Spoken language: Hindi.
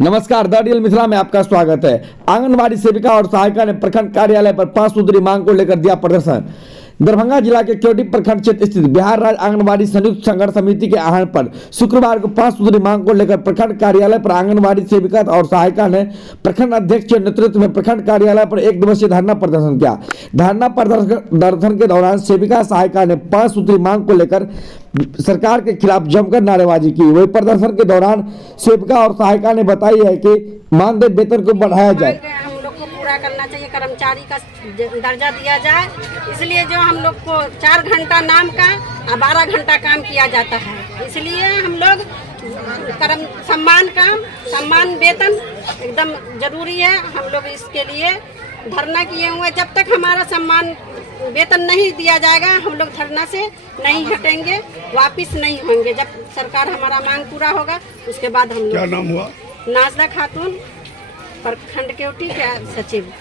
नमस्कार, द रियल मिथिला में आपका स्वागत है। आंगनबाड़ी सेविका और सहायिका ने प्रखंड कार्यालय पर 5 सूत्री मांग को लेकर दिया प्रदर्शन। दरभंगा जिला के केवटी प्रखंड क्षेत्र स्थित बिहार राज्य आंगनबाड़ी संयुक्त संघर्ष समिति के आहवान पर शुक्रवार को 5 सूत्री मांग को लेकर प्रखंड कार्यालय पर आंगनबाड़ी सेविका और सहायिका ने प्रखंड अध्यक्ष के नेतृत्व में प्रखंड कार्यालय पर 1 दिवसीय धरना प्रदर्शन किया। धरना प्रदर्शन के दौरान सेविका सहायिका ने 5 सूत्री मांग को लेकर सरकार के खिलाफ जमकर नारेबाजी की। वही प्रदर्शन के दौरान सेविका और सहायिका ने बताई है कि मानदेय वेतन को बढ़ाया जाए, हम लोग को पूरा करना चाहिए, कर्मचारी का दर्जा दिया जाए। इसलिए जो हम लोग को 4 घंटा नाम का और 12 घंटा काम किया जाता है, इसलिए हम लोग सम्मान वेतन एकदम जरूरी है। हम लोग इसके लिए धरना किए हुए, जब तक हमारा सम्मान वेतन नहीं दिया जाएगा हम लोग धरना से नहीं हटेंगे, वापिस नहीं होंगे। जब सरकार हमारा मांग पूरा होगा उसके बाद हम लोग। क्या नाम हुआ? नाजदा खातून, प्रखंड केवटी के सचिव।